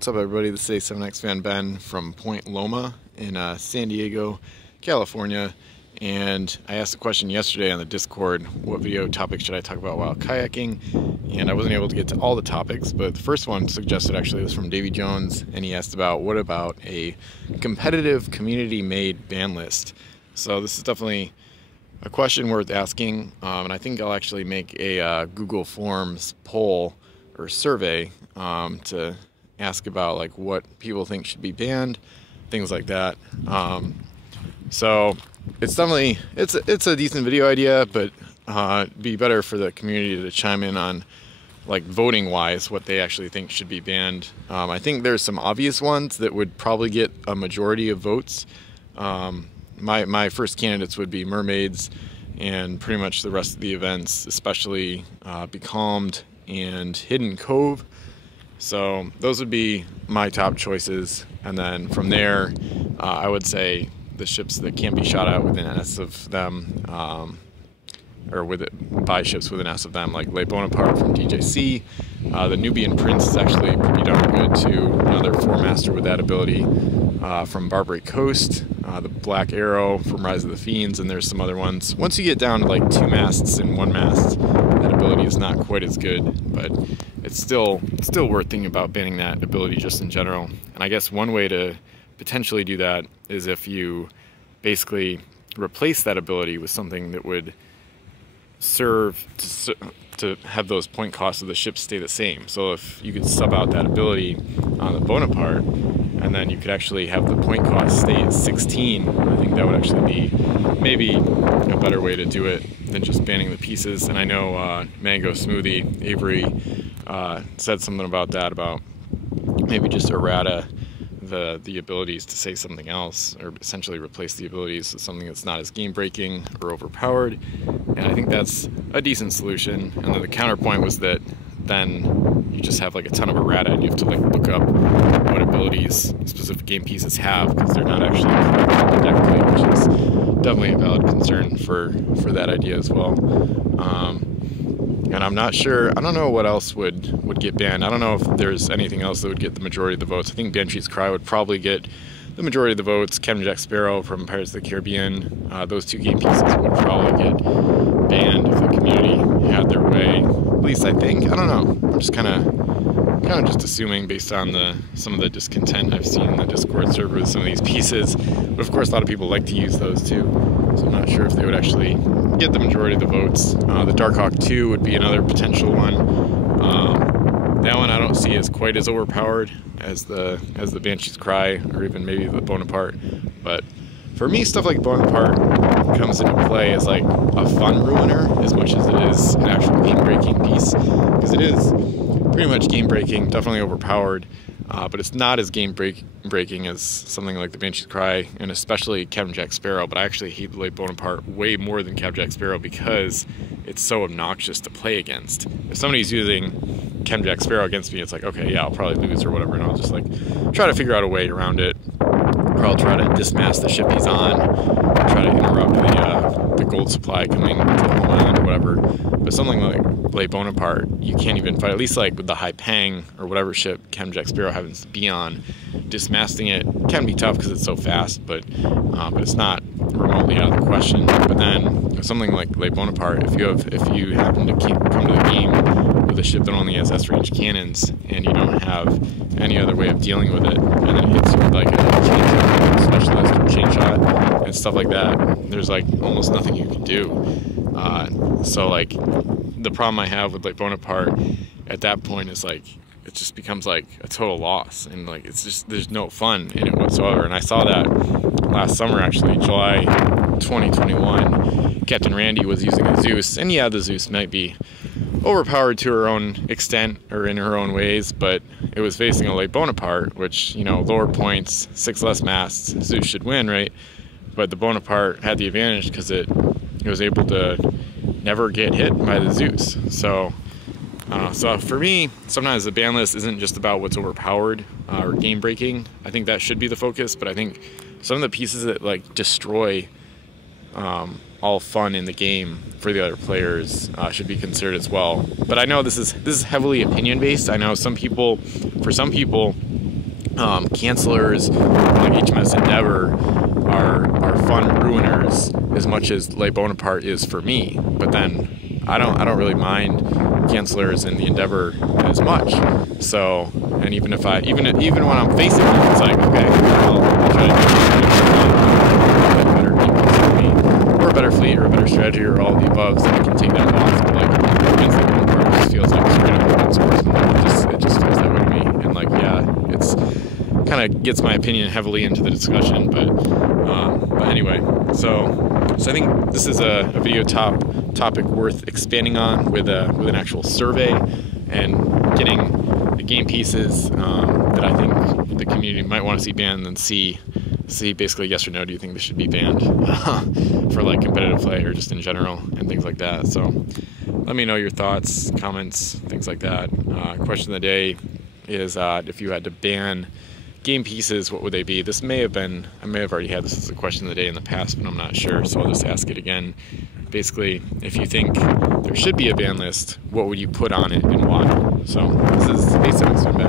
What's up, everybody? This is A7X Fan Ben from Point Loma in San Diego, California. And I asked a question yesterday on the Discord, what video topic should I talk about while kayaking? And I wasn't able to get to all the topics, but the first one suggested actually was from Davy Jones, and he asked about what about a competitive community-made ban list? So this is definitely a question worth asking, and I think I'll actually make a Google Forms poll or survey to ask about like what people think should be banned, things like that. So it's definitely it's a decent video idea, but it'd be better for the community to chime in on like voting wise what they actually think should be banned. I think there's some obvious ones that would probably get a majority of votes. My first candidates would be mermaids and pretty much the rest of the events, especially Becalmed and Hidden Cove. So those would be my top choices, and then from there I would say the ships that can't be shot at within S of them, or by ships within S of them, like Le Bonaparte from DJC. The Nubian Prince is actually pretty darn good too, another 4-master with that ability from Barbary Coast. The Black Arrow from Rise of the Fiends, and there's some other ones. Once you get down to like 2 masts and 1 mast, that ability is not quite as good, but it's still worth thinking about banning that ability just in general. And I guess one way to potentially do that is if you basically replace that ability with something that would serve to have those point costs of the ship stay the same. So if you could sub out that ability on the Bonaparte, and then you could actually have the point cost stay at 16, I think that would actually be maybe a better way to do it than just banning the pieces. And I know Mango Smoothie, Avery, said something about that, about maybe just errata the abilities to say something else, or essentially replace the abilities with something that's not as game breaking or overpowered. And I think that's a decent solution. And then the counterpoint was that then you just have like a ton of errata and you have to like look up what abilities specific game pieces have because they're not actually correct in the deck plate, which is definitely a valid concern for that idea as well. And I'm not sure, I don't know what else would get banned. I don't know if there's anything else that would get the majority of the votes. I think Banshee's Cry would probably get the majority of the votes. Captain Jack Sparrow from Pirates of the Caribbean, those 2 game pieces would probably get banned if the community had their way. At least I think. I don't know. I'm just kind of just assuming based on some of the discontent I've seen in the Discord server with some of these pieces. But of course, a lot of people like to use those too. So I'm not sure if they would actually get the majority of the votes. The Darkhawk 2 would be another potential one. That one I don't see as quite as overpowered as the Banshee's Cry, or even maybe the Bonaparte. But for me, stuff like Bonaparte comes into play as like a fun ruiner as much as it is an actual game-breaking piece, because it is pretty much game-breaking, definitely overpowered, but it's not as game-breaking as something like the Banshee's Cry, and especially Captain Jack Sparrow. But I actually hate Le Bonaparte way more than Captain Jack Sparrow because it's so obnoxious to play against. If somebody's using Captain Jack Sparrow against me, it's like, okay, yeah, I'll probably lose or whatever, and I'll just like try to figure out a way around it, or I'll try to dismast the ship he's on, try to interrupt the gold supply coming to the home island or whatever. But something like Le Bonaparte, you can't even fight, at least like with the High Pang or whatever ship Captain Jack Sparrow happens to be on. Dismasting it can be tough because it's so fast, but it's not remotely out of the question. But then something like Le Bonaparte, if you happen to come to the game with a ship that only has S-range cannons and you don't have any other way of dealing with it, and then it hits you with like a specialized chain shot and stuff like that, there's like almost nothing you can do. So like the problem I have with like Bonaparte at that point is like it just becomes like a total loss, and like it's just there's no fun in it whatsoever. And I saw that last summer, actually, July 2021. Captain Randy was using a Zeus, and yeah, the Zeus might be overpowered to her own extent or in her own ways, but it was facing a Le Bonaparte, which, you know, lower points, 6 less masts, Zeus should win, right? But the Bonaparte had the advantage because it was able to never get hit by the Zeus. So so for me, sometimes the ban list isn't just about what's overpowered or game breaking. I think that should be the focus, but I think some of the pieces that like destroy all fun in the game for the other players should be considered as well. But I know this is heavily opinion based. I know for some people Cancelers like HMS Endeavor are fun ruiners as much as Le Bonaparte is for me. But then I don't really mind Cancelers in the Endeavor as much. So, and even if even when I'm facing them, it's like, okay, well, I'll try to do a better game piece for me, or a better fleet, or a better strategy, or all of the above, so I can take that loss. But like against the Bonaparte, it just feels like straight up one sportsman. It just feels that way to me. And like, yeah, it's kind of gets my opinion heavily into the discussion, but anyway, so I think this is a video topic worth expanding on with an actual survey and getting the game pieces that I think the community might want to see banned, and see basically yes or no, do you think they should be banned for like competitive play or just in general and things like that. So let me know your thoughts, comments, things like that. Question of the day is if you had to ban game pieces, what would they be? I may have already had this as a question of the day in the past, but I'm not sure, so I'll just ask it again. Basically, if you think there should be a ban list, what would you put on it and why? So this is Asymmex.